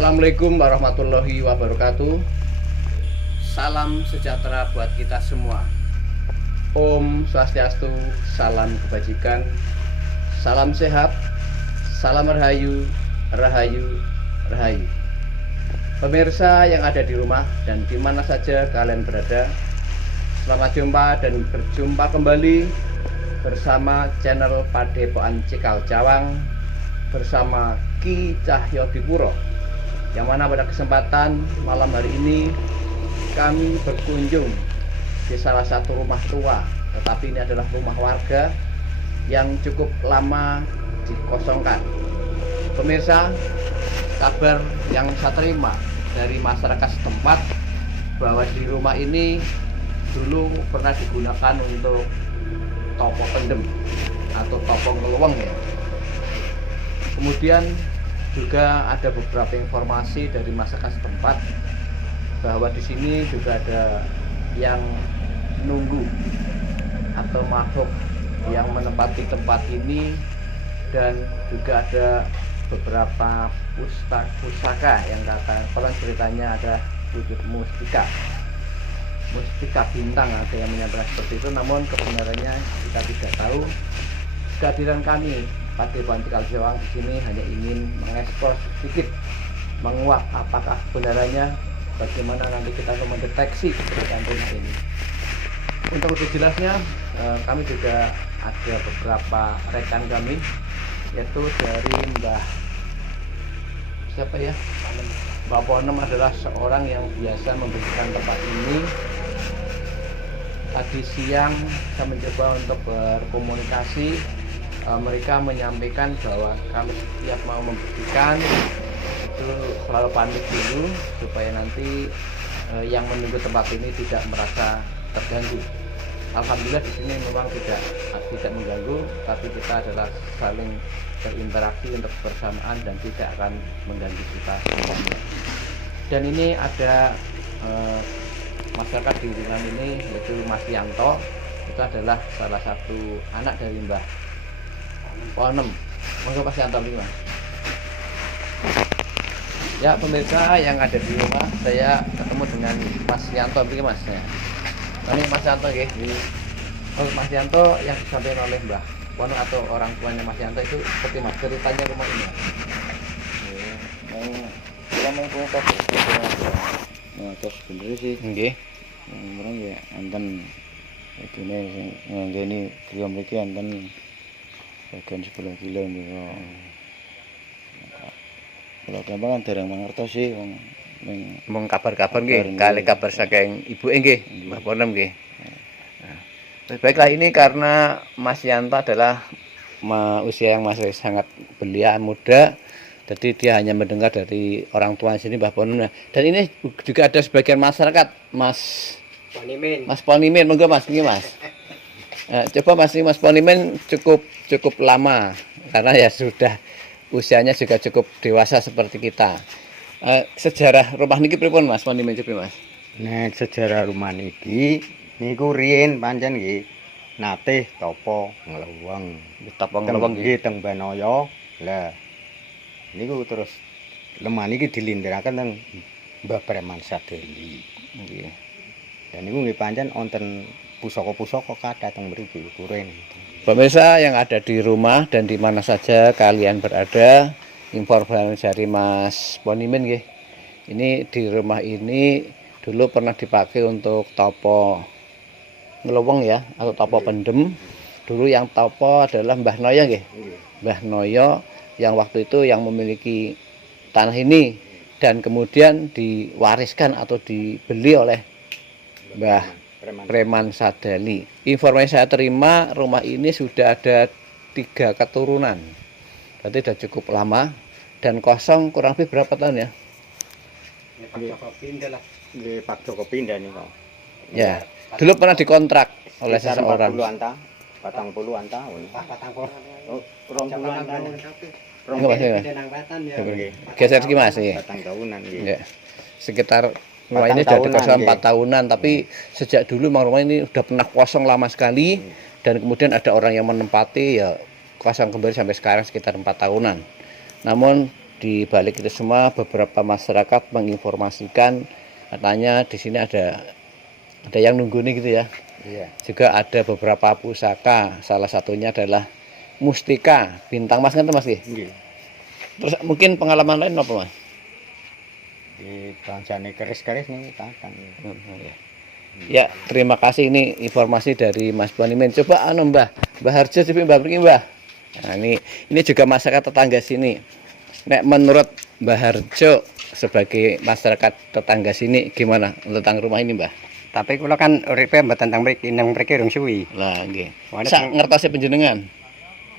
Assalamualaikum warahmatullahi wabarakatuh. Salam sejahtera buat kita semua. Om Swastiastu, salam kebajikan, salam sehat, salam rahayu, rahayu, rahayu. Pemirsa yang ada di rumah dan di mana saja kalian berada, selamat jumpa dan berjumpa kembali bersama channel Padepokan Cikal Cawang bersama Ki Cahyo Dipuro, yang mana pada kesempatan malam hari ini kami berkunjung di salah satu rumah tua, tetapi ini adalah rumah warga yang cukup lama dikosongkan. Pemirsa, kabar yang saya terima dari masyarakat setempat bahwa di rumah ini dulu pernah digunakan untuk topo pendem atau topo ngeluweng ya. Kemudian juga ada beberapa informasi dari masyarakat setempat bahwa di sini juga ada yang nunggu atau makhluk yang menempati tempat ini, dan juga ada beberapa pusaka yang kata konon ceritanya ada wujud mustika bintang, ada yang menyampaikan seperti itu. Namun kebenarannya kita tidak tahu. Kehadiran kami Padepokan Cikal Cawang di sini hanya ingin mengekspos sedikit, menguak apakah kebenarannya, bagaimana nanti kita akan mendeteksi keberadaan rumah ini. Untuk lebih jelasnya, kami juga ada beberapa rekan kami, yaitu dari Mbah siapa ya? Mbak Ponem adalah seorang yang biasa membersihkan tempat ini. Tadi siang saya mencoba untuk berkomunikasi, mereka menyampaikan bahwa kalau setiap mau membersihkan itu selalu pamit dulu supaya nanti yang menunggu tempat ini tidak merasa terganggu. Alhamdulillah di sini memang tidak mengganggu, tapi kita adalah saling berinteraksi untuk bersamaan dan tidak akan mengganggu kita semuanya. Dan ini ada masyarakat di lingkungan ini, yaitu Mas Yanto. Itu adalah salah satu anak dari Mbah Ponem. Monggo Mas Yanto ini, Mas. Ya pemirsa yang ada di rumah, saya ketemu dengan Mas Yanto ini, Mas. Ini Mas Yanto ya. Mas Yanto yang disampaikan oleh Mbah Ponem atau orang tuanya Mas Yanto itu seperti Mas ceritanya rumah ini. Terus bener sih. Nggih. Orang ya enten begini ngene kriya mriki enten bagian sebelah kilo niku. Kalau gampang kan dereng mangertos sih wong Mong kabar-kabar nggih, kali kabar saking ibuke nggih, Mbah Ponem nggih. Baiklah, ini karena Mas Yanto adalah usia yang masih sangat belia, muda, jadi dia hanya mendengar dari orang tua sini Mbah Ponem. Dan ini juga ada sebagian masyarakat, Mas Ponimin, monggo Mas, ini Mas. Coba Mas Ponimin cukup lama karena ya sudah usianya juga cukup dewasa seperti kita. Sejarah rumah niki pripun Mas Ponimin coba Mas? Nek sejarah rumah niki niku riyen pancen nggih nate topo ngleweng. Topo ngleweng nggih teng Banoyo. Lah niku terus lemah niki dilindiraken teng Mbah Preman Sadeli. Nggih. Dan niku nggih pancen wonten pusaka-pusaka kathah teng mriki kuren. Pemirsa yang ada di rumah dan di mana saja kalian berada, informasi dari Mas Ponimin nggih. Ini di rumah ini dulu pernah dipakai untuk topo ngeloweng ya, atau topo pendem. Dulu yang topo adalah Mbah Noyo nggih. Mbah Noyo yang waktu itu yang memiliki tanah ini dan kemudian diwariskan atau dibeli oleh Mbah Preman Sadali. Informasi saya terima, rumah ini sudah ada 3 keturunan. Berarti sudah cukup lama dan kosong kurang lebih berapa tahun ya? Pak Joko pindah niku. Ya, dulu pernah dikontrak oleh seseorang. 40-an tahun. Geser iki Mas ya. 4 tahunan nggih. Ya. Sekitar rumah ini sudah dikosong 4 tahunan, tapi sejak dulu rumah ini sudah pernah kosong lama sekali, dan kemudian ada orang yang menempati, ya kosong kembali sampai sekarang sekitar 4 tahunan. Namun di balik itu semua beberapa masyarakat menginformasikan katanya di sini ada yang nunggu nih gitu ya. Iya. Juga ada beberapa pusaka, salah satunya adalah mustika bintang Mas kan Mas nggih. Nggih. Terus mungkin pengalaman lain apa Mas? Di bangsane keris-keris nih takkan. Ya, terima kasih ini informasi dari Mas Bonimen. Coba Mbah Harjo coba Mbah pergi Mbah. Nah, ini juga masyarakat tetangga sini. Nek menurut Mbah Harjo sebagai masyarakat tetangga sini gimana tentang rumah ini Mbah? Tapi kula kan uripe mboten teng mriki, nang mriki rung suwi. Lah nggih. Sak ngertose panjenengan.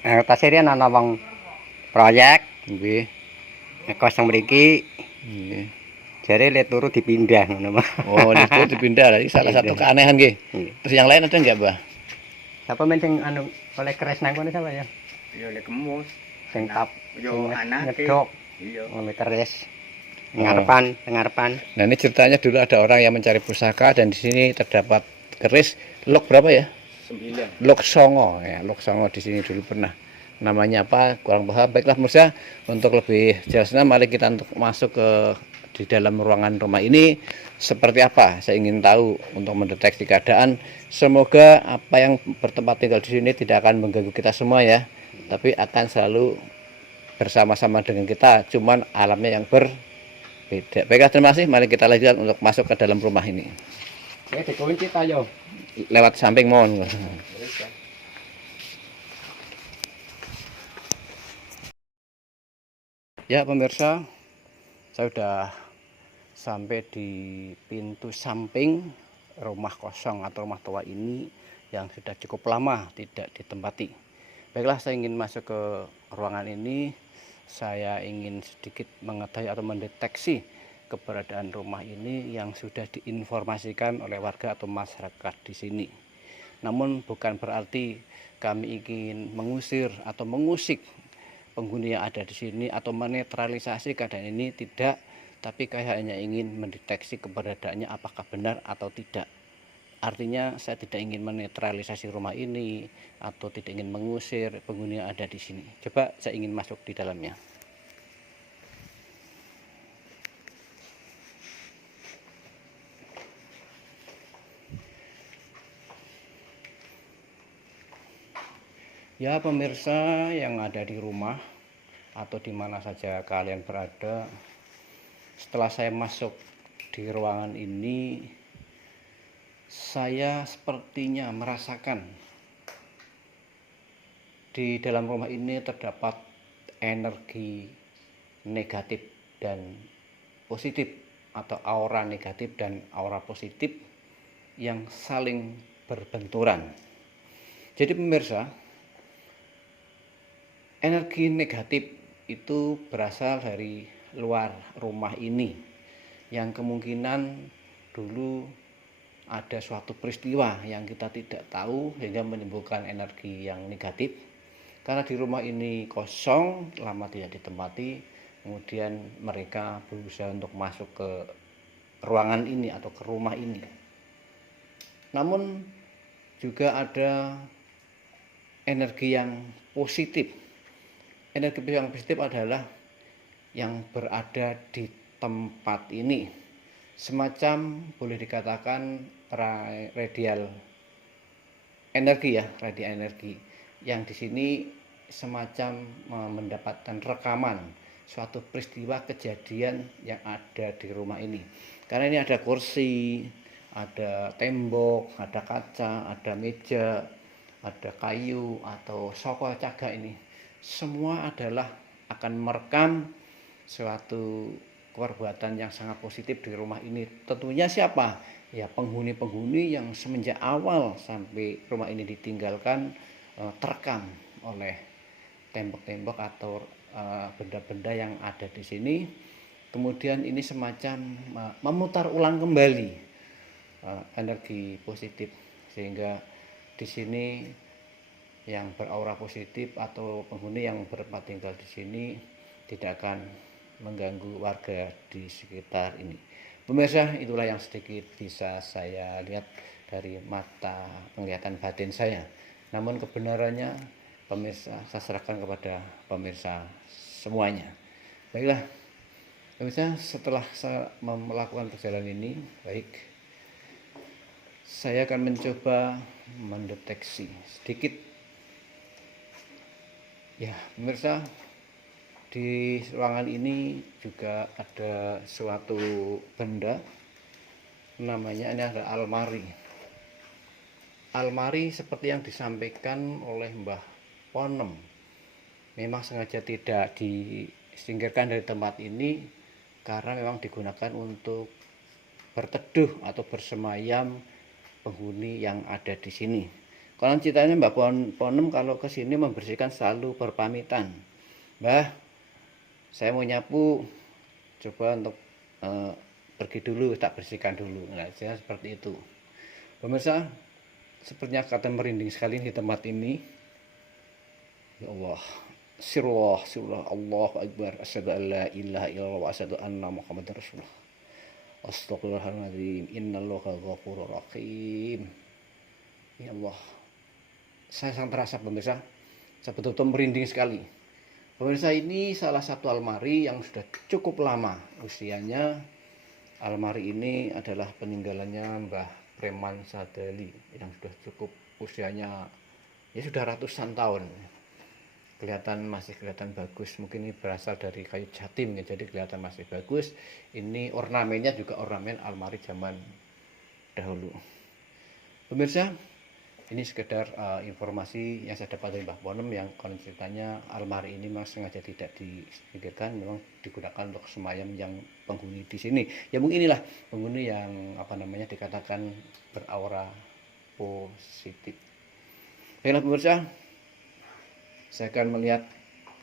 Ngertos riyen ana wong proyek Nggih. ngekos teng mriki. Nggih. Jare le turu dipindah ngono, Mas. Oh, itu dipindah. Ini salah satu keanehan nggih. Terus yang lain ada enggak, Mbah? Sapa men sing anu oleh keres nang kono sapa ya? Ya oleh kemus. Sing tap Yo anak ngedok. Iya. Oleh keres. Ngarepan. Nah, ini ceritanya dulu ada orang yang mencari pusaka dan di sini terdapat keris lok berapa ya? 9. Lok Songo ya, Lok Songo di sini dulu pernah. Namanya apa? Kurang paham. Baiklah pemirsa, untuk lebih jelasnya mari kita untuk masuk ke di dalam ruangan rumah ini seperti apa. Saya ingin tahu untuk mendeteksi keadaan. Semoga apa yang bertempat tinggal di sini tidak akan mengganggu kita semua ya, tapi akan selalu bersama-sama dengan kita. Cuman alamnya yang berbeda. Baiklah, terima kasih. Mari kita lanjutkan untuk masuk ke dalam rumah ini. Ya dikunci ta yo. Lewat samping mohon. Ya pemirsa, saya sudah sampai di pintu samping rumah kosong atau rumah tua ini yang sudah cukup lama tidak ditempati. Baiklah, saya ingin masuk ke ruangan ini. Saya ingin sedikit mengetahui atau mendeteksi keberadaan rumah ini yang sudah diinformasikan oleh warga atau masyarakat di sini. Namun bukan berarti kami ingin mengusir atau mengusik penghuni yang ada di sini atau menetralisasi keadaan ini, tidak, tapi saya hanya ingin mendeteksi keberadaannya apakah benar atau tidak. Artinya saya tidak ingin menetralisasi rumah ini atau tidak ingin mengusir penghuni yang ada di sini. Coba saya ingin masuk di dalamnya. Ya pemirsa yang ada di rumah atau di mana saja kalian berada, setelah saya masuk di ruangan ini, saya sepertinya merasakan di dalam rumah ini terdapat energi negatif dan positif atau aura negatif dan aura positif yang saling berbenturan. Jadi pemirsa, energi negatif itu berasal dari luar rumah ini yang kemungkinan dulu ada suatu peristiwa yang kita tidak tahu sehingga menimbulkan energi yang negatif. Karena di rumah ini kosong, lama tidak ditempati, kemudian mereka berusaha untuk masuk ke ruangan ini atau ke rumah ini. Namun juga ada energi yang positif. Energi yang positif adalah yang berada di tempat ini, semacam boleh dikatakan radial energi ya, radial energi yang di sini semacam mendapatkan rekaman suatu peristiwa kejadian yang ada di rumah ini. Karena ini ada kursi, ada tembok, ada kaca, ada meja, ada kayu atau soko caga ini. Semua adalah akan merekam suatu perbuatan yang sangat positif di rumah ini. Tentunya siapa? Ya penghuni-penghuni yang semenjak awal sampai rumah ini ditinggalkan terekam oleh tembok-tembok atau benda-benda yang ada di sini. Kemudian ini semacam memutar ulang kembali energi positif, sehingga di sini yang beraura positif atau penghuni yang bertempat tinggal di sini tidak akan mengganggu warga di sekitar ini. Pemirsa, itulah yang sedikit bisa saya lihat dari mata penglihatan batin saya. Namun kebenarannya pemirsa saya serahkan kepada pemirsa semuanya. Baiklah, pemirsa, setelah saya melakukan perjalanan ini, saya akan mencoba mendeteksi sedikit. Ya, pemirsa, di ruangan ini juga ada suatu benda, namanya ini ada almari. Almari seperti yang disampaikan oleh Mbah Ponem, memang sengaja tidak disingkirkan dari tempat ini karena memang digunakan untuk berteduh atau bersemayam penghuni yang ada di sini. Kalau ceritanya Mbak Ponem kalau ke sini membersihkan selalu berpamitan, Mbah, saya mau nyapu, coba untuk pergi dulu, tak bersihkan dulu. Nah, saya seperti itu. Pemirsa, sepertinya kata merinding sekali di tempat ini. Ya Allah, sirullah, Allahu Akbar, asyhadu an la ilaha illallah wa asyhadu anna Muhammadar Rasulullah. Astagfirullahaladzim, innallaha ghafurur rahim. Ya Allah, saya sangat terasa pemirsa, saya betul-betul merinding sekali. Pemirsa, ini salah satu almari yang sudah cukup lama usianya. Almari ini adalah peninggalannya Mbah Preman Sadali yang sudah cukup usianya, ya sudah ratusan tahun. Masih kelihatan bagus. Mungkin ini berasal dari kayu jatim ya, jadi kelihatan masih bagus. Ini ornamennya juga ornamen almari zaman dahulu. Pemirsa, ini sekedar informasi yang saya dapat dari Mbah Ponem yang konon ceritanya almari ini memang sengaja tidak disingkirkan, memang digunakan untuk semayam yang penghuni di sini. Ya mungkin inilah penghuni yang dikatakan beraura positif. Baiklah pemirsa, saya akan melihat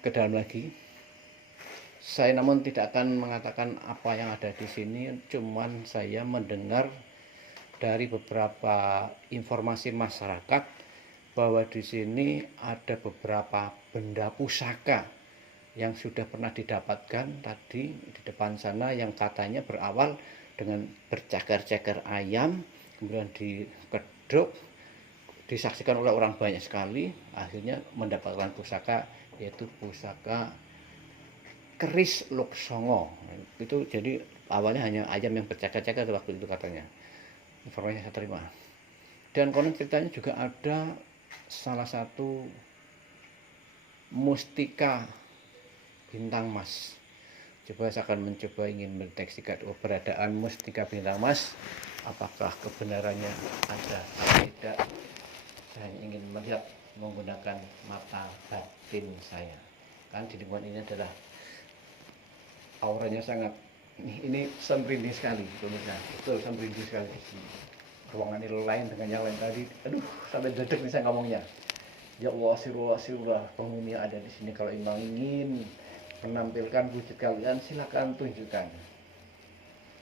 ke dalam lagi. Saya namun tidak akan mengatakan apa yang ada di sini, cuman saya mendengar dari beberapa informasi masyarakat bahwa di sini ada beberapa benda pusaka yang sudah pernah didapatkan tadi di depan sana, yang katanya berawal dengan bercakar-cakar ayam, kemudian dikeduk, disaksikan oleh orang banyak sekali, akhirnya mendapatkan pusaka, yaitu pusaka keris Luksongo. Itu jadi awalnya hanya ayam yang bercakar-cakar waktu itu katanya, informasi yang saya terima. Dan konon ceritanya juga ada salah satu mustika bintang mas. Coba saya akan mencoba ingin mendeteksi keberadaan mustika bintang mas, apakah kebenarannya ada atau tidak. Saya ingin melihat menggunakan mata batin saya, kan di lingkungan ini adalah auranya sangat, ini saya merinding sekali pemirsa, betul saya merinding sekali. Ruangan ini lain dengan yang lain tadi, aduh sampai dedek nih saya ngomongnya. Ya Allah, sirullah, penghuni yang ada di sini kalau memang ingin menampilkan wujud kalian, silakan tunjukkan.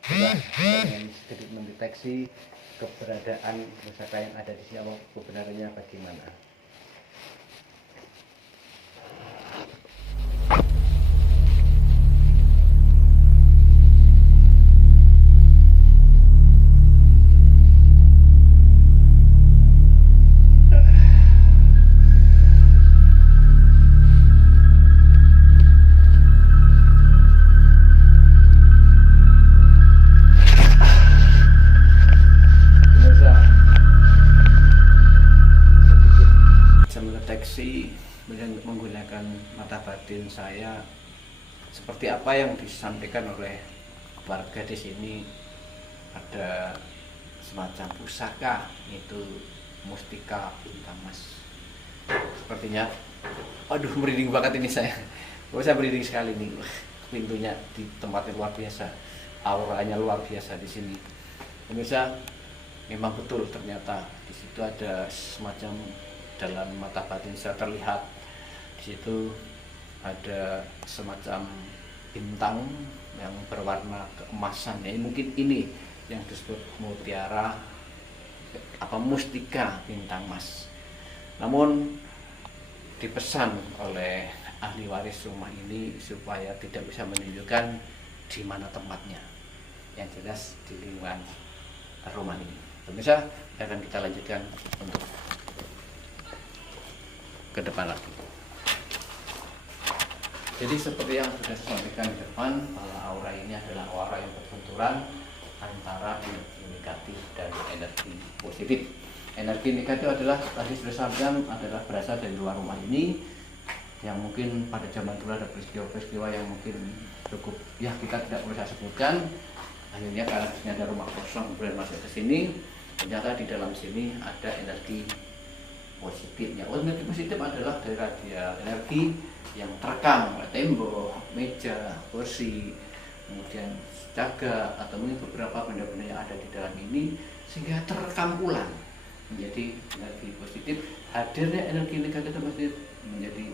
Coba saya sedikit mendeteksi keberadaan pusaka yang ada di sini, kebenarannya bagaimana. Menggunakan mata batin saya seperti apa yang disampaikan oleh warga di sini. Ada semacam pusaka, itu mustika bintang mas. Sepertinya, aduh merinding banget ini saya. Saya merinding sekali nih. Pintunya di tempatnya luar biasa, auranya luar biasa di sini. Pemirsa, memang betul ternyata di situ ada semacam, dalam mata batin saya terlihat di situ ada semacam bintang yang berwarna keemasan, ya mungkin ini yang disebut mutiara mustika bintang mas. Namun dipesan oleh ahli waris rumah ini supaya tidak bisa menunjukkan di mana tempatnya, yang jelas di lingkungan rumah ini. Pemirsa, akan kita lanjutkan untuk ke depan lagi. Jadi seperti yang sudah saya sampaikan di depan, bahwa aura ini adalah aura yang berbenturan antara energi negatif dan energi positif. Energi negatif adalah tadi sudah saya sampaikan adalah berasal dari luar rumah ini, yang mungkin pada zaman dulu ada peristiwa-peristiwa yang mungkin cukup ya kita tidak perlu saya sebutkan. Akhirnya karena di sini ada rumah kosong kemudian masuk ke sini, ternyata di dalam sini ada energi positifnya. Energi positif adalah dari radial energi yang terekam oleh tembok, meja, kursi, kemudian jaga atau mungkin beberapa benda-benda yang ada di dalam ini, sehingga terekam ulang menjadi energi positif. Hadirnya energi negatif positif menjadi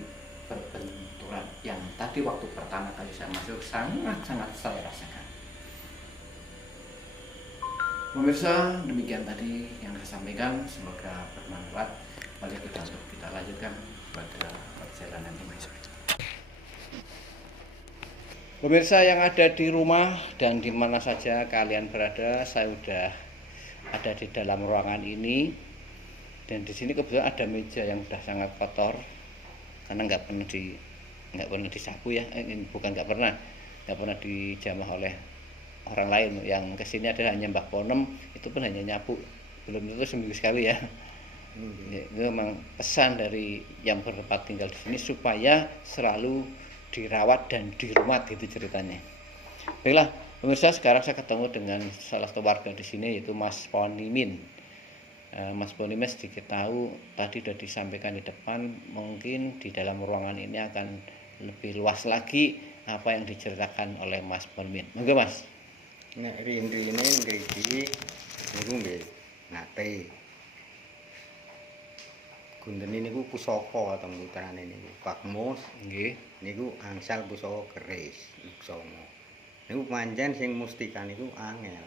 berbenturan yang tadi waktu pertama kali saya masuk sangat-sangat saya rasakan. Pemirsa, demikian tadi yang saya sampaikan, semoga bermanfaat. Mari kita lanjutkan pada perjalanan ini. Pemirsa yang ada di rumah dan di mana saja kalian berada, saya sudah ada di dalam ruangan ini, dan di sini kebetulan ada meja yang sudah sangat kotor karena nggak pernah disapu ya, bukan nggak pernah dijamah oleh orang lain. Yang kesini adalah hanya Mbah Ponem, itu pun hanya nyapu, belum tentu seminggu sekali ya. Itu memang pesan dari yang bertempat tinggal di sini supaya selalu dirawat dan dirumat, gitu ceritanya. Baiklah pemirsa, sekarang saya ketemu dengan salah satu warga di sini, yaitu Mas Ponimin. Mas Ponimin sedikit tahu, tadi sudah disampaikan di depan, mungkin di dalam ruangan ini akan lebih luas lagi apa yang diceritakan oleh Mas Ponimin. Monggo Mas. Nek rindine ngriki niku nggih nate. Gunten niku pusaka teng putrane niku Pak Mus. Nggih. Niku angsal pusaka keris Nuksama. Niku pancen sing mustika niku angel.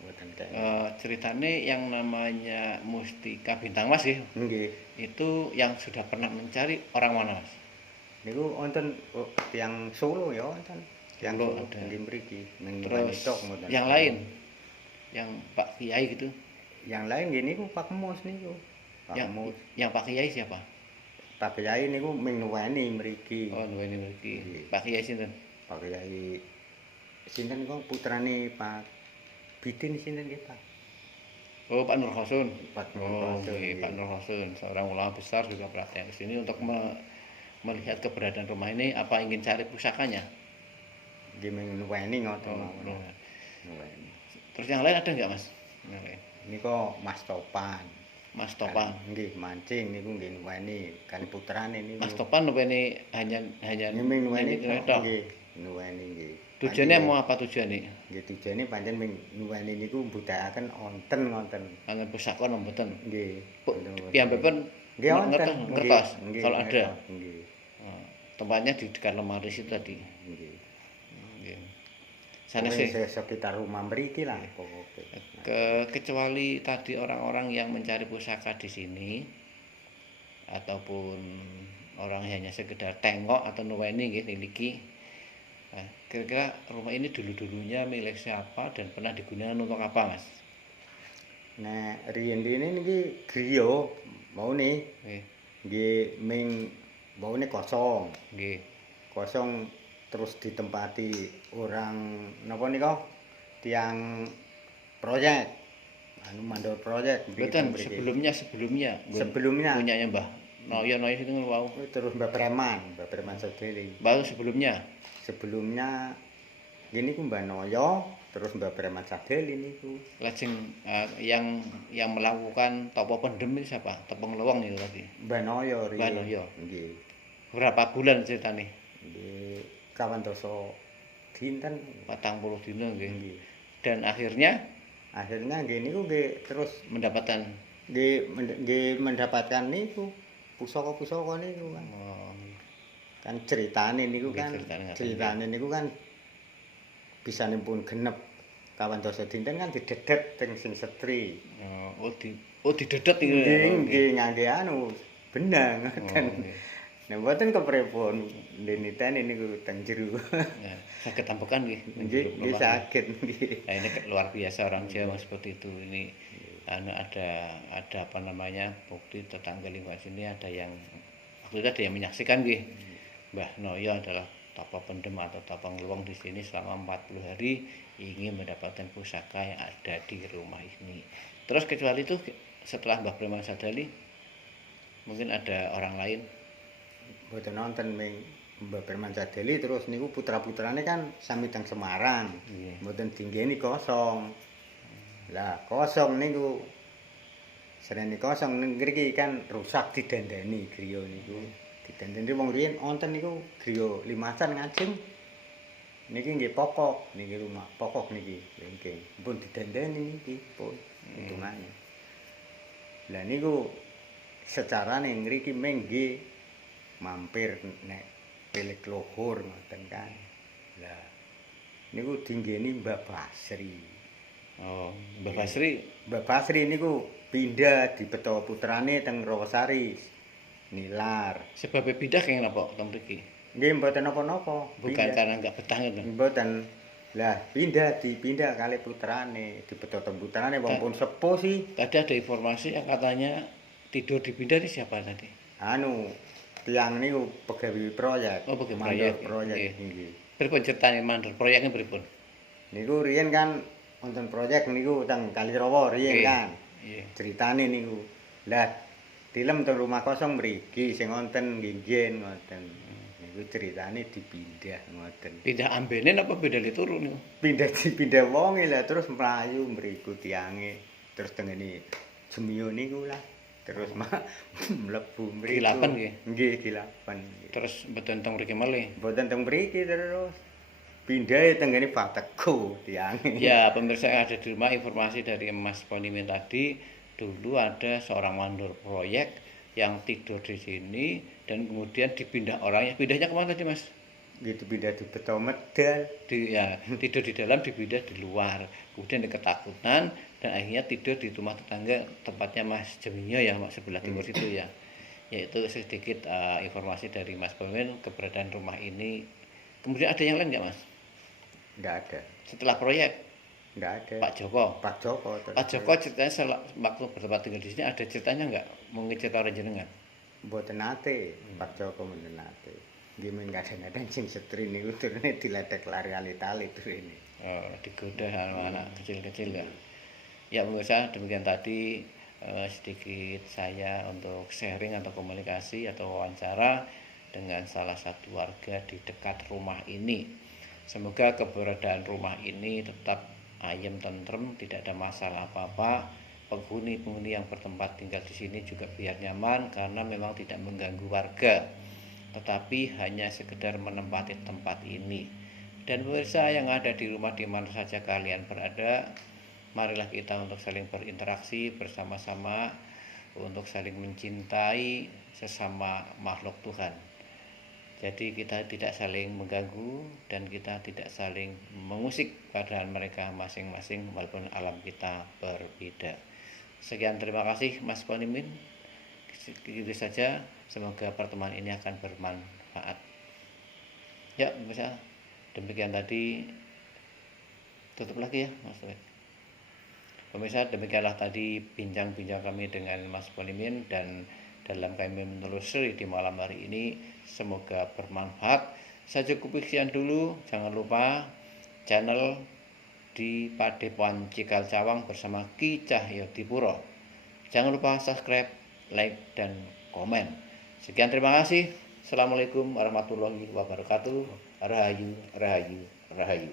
Mboten kene. Ceritane yang namanya Mustika Bintang Mas ya. Nggih. Itu yang sudah pernah mencari orang mana Mas? Niku wonten tiyang Solo ya wonten. Tiyang Solo ada. nggih mriki. Terus yang lain, yang Pak Kiai gitu. Yang lain nggih niku Pak Mus niku. Yang Pak Kiai siapa? Pak Kiai niku ming nuweni mriki. Oh, nuweni mriki. Pak Kiai sinten? Pak Kiai sinten kok putrane Pak Bidin sinten nggih Pak? Oh, Pak Nur Hosun. Pak Nur Oh, Hosun, okay. Pak Nur Hosun, seorang ulama besar juga perhatian ke sini untuk melihat keberadaan rumah ini. Apa ingin cari pusakanya? Nggih ming nuweni ngoten Oh, mawon. nah. Nuweni. Terus yang lain ada nggak Mas? Yang lain. Niku Mas Topan. Mas Topan. Nggih mancing niku nggih nuweni kan putrane niku. Mas Topan nuweni hanya ming nuweni tok. nggih nuweni nggih. Tujuannya mau apa tujuannya? Nggih tujuane pancen ming nuweni niku mbudhakaken onten ngoten. Angin pusaka mboten. Nggih. Piyambakipun nggih wonten ngertos kalau ada. Nggih. Tempatnya di dekat lemari situ tadi. Nggih. Nggih. Sana sih sekitar rumah mriki lah pokoke. Kecuali tadi orang-orang yang mencari pusaka di sini ataupun orang hanya sekedar tengok atau nuweni nggih niliki. Nah, kira-kira rumah ini dulu-dulunya milik siapa dan pernah digunakan untuk apa, Mas? Nah, riyen-riyen niki griya maune. Nggih. Nggih ming maune kosong. Nggih. Kosong terus ditempati orang napa nika? Tiang proyek. Anu mandor proyek. Betul, sebelumnya punyanya Mbah Noyo itu wau. Terus Mbak Preman Sedeli. Baru sebelumnya gini ku Mbak Noyo, terus Mbak Preman Sadeli niku. Lajeng yang melakukan topo pendem itu siapa? Topong Lewong itu tadi. Mbak Noyo riyen. Mbak Noyo. Nggih. Berapa bulan ceritane? Nggih, kawantoso dinten 40 dina nggih. Nggih. Dan akhirnya nggih niku nggih terus mendapatkan niku pusaka-pusaka niku kan. oh, Kan ceritane niku nggih, kan niku kan bisanipun genep kawantoso dinten kan didedet teng sing setri. Didedet iki. Nggih ngangge anu benang ngoten. Nah mboten kepripun denitane niku teng jero. Ya, saged tambakan nggih. Nggih saged nggih. Nah, ini luar biasa orang Jawa seperti itu. Ini ada apa namanya? Bukti tetangga lingkungan sini ada yang waktu itu ada yang menyaksikan nggih. Mbah Noyo adalah tapa pendem atau tapa ngeluang di sini selama 40 hari ingin mendapatkan pusaka yang ada di rumah ini. Terus kecuali itu setelah Mbah Preman Sadali mungkin ada orang lain. Mboten nonton ming Mbah Preman Sadali terus niku putra-putrane kan sami teng Semarang. Iya. Mboten dinggeni kosong. Lah kosong niku serene kosong ning mriki kan rusak didandani griya niku. Didandani wong riyen wonten niku griya limasan ngajeng. Niki nggih pokok, niki rumah pokok niki lengking. Pun didandani niki pun hitungane. Lah niku secarane ngriki menggi mampir nek pilih luhur ngoten kan. Lah niku dinggeni Mbah Basri. Oh, Mbah Basri. Mbah Basri niku pindah dipeta putrane teng Rawasari. Nilar. Sebab pindah kenging napa teng mriki? Nggih mboten napa-napa. Bukan karena enggak betah ngoten. Mboten. Lah dipindah kali putrane, dipeta teng putrane wong pun sepuh sih. Tadi ada informasi yang katanya tidur dipindah ini siapa tadi? Anu tiang niku pegawai proyek. Oh, pegawai mandor proyek. proyek Nggih. nggih. Pripun ceritane mandor proyeknya pripun? Niku riyen kan wonten proyek niku teng Kalirawa riyen Nggih. kan. Iya. Ceritane niku. Lah dilem teng rumah kosong mriki sing wonten nggih ngoten. Niku ceritane dipindah ngoten. Pindah ambene apa beda turu niku? Pindah wonge lah terus mlayu mriku tiange. Terus tengene Jemiyo niku lah. Terus mlebu mriku. Gilapan nggih? Nggih, gilapan. Terus mboten teng mriki malih. Mboten teng mriki terus. Pindah tengene Batego tiange. Ya, pemirsa yang ada di rumah, informasi dari Mas Ponimin tadi, dulu ada seorang mandor proyek yang tidur di sini dan kemudian dipindah orangnya. Pindahnya kemana tadi, Mas? Gitu pindah di Beto Medal. Tidur di dalam, dipindah di luar. Kemudian dia ketakutan dan akhirnya tidur di rumah tetangga tempatnya Mas Jemiyo ya, sebelah timur situ ya. Yaitu sedikit informasi dari Mas Ponimin keberadaan rumah ini. Kemudian ada yang lain nggak, Mas? Nggak ada. Setelah proyek Nggak ada. Pak Joko. Pak Joko. Pak Joko ceritanya waktu bertempat tinggal di sini ada ceritanya nggak? Mungkin cerita orang jenengan? Mboten nate, Pak Joko mboten nate. Nggih men kadang-kadang sing setri niku turune diledek lari-ali-tali turune. Oh, digoda sama anak kecil-kecil ya. Ya pemirsa, demikian tadi sedikit saya untuk sharing atau komunikasi atau wawancara dengan salah satu warga di dekat rumah ini. Semoga keberadaan rumah ini tetap ayem tentrem, tidak ada masalah apa-apa. Penghuni-penghuni yang bertempat tinggal di sini juga biar nyaman karena memang tidak mengganggu warga, tetapi hanya sekedar menempati tempat ini. Dan pemirsa yang ada di rumah di mana saja kalian berada, marilah kita untuk saling berinteraksi bersama-sama, untuk saling mencintai sesama makhluk Tuhan. Jadi kita tidak saling mengganggu dan kita tidak saling mengusik keadaan mereka masing-masing walaupun alam kita berbeda. Sekian, terima kasih Mas Ponimin. Gitu saja, semoga pertemuan ini akan bermanfaat. Ya, bisa. Demikian tadi, tutup lagi ya Mas. Pemirsa, demikianlah tadi bincang-bincang kami dengan Mas Ponimin, dan dalam kami menelusuri di malam hari ini, semoga bermanfaat. Saya cukup sekian dulu. Jangan lupa channel di Padepokan Cikal Cawang bersama Ki Cahyodipuro. Jangan lupa subscribe, like, dan komen. Sekian, terima kasih. Assalamualaikum warahmatullahi wabarakatuh. Rahayu, rahayu, rahayu.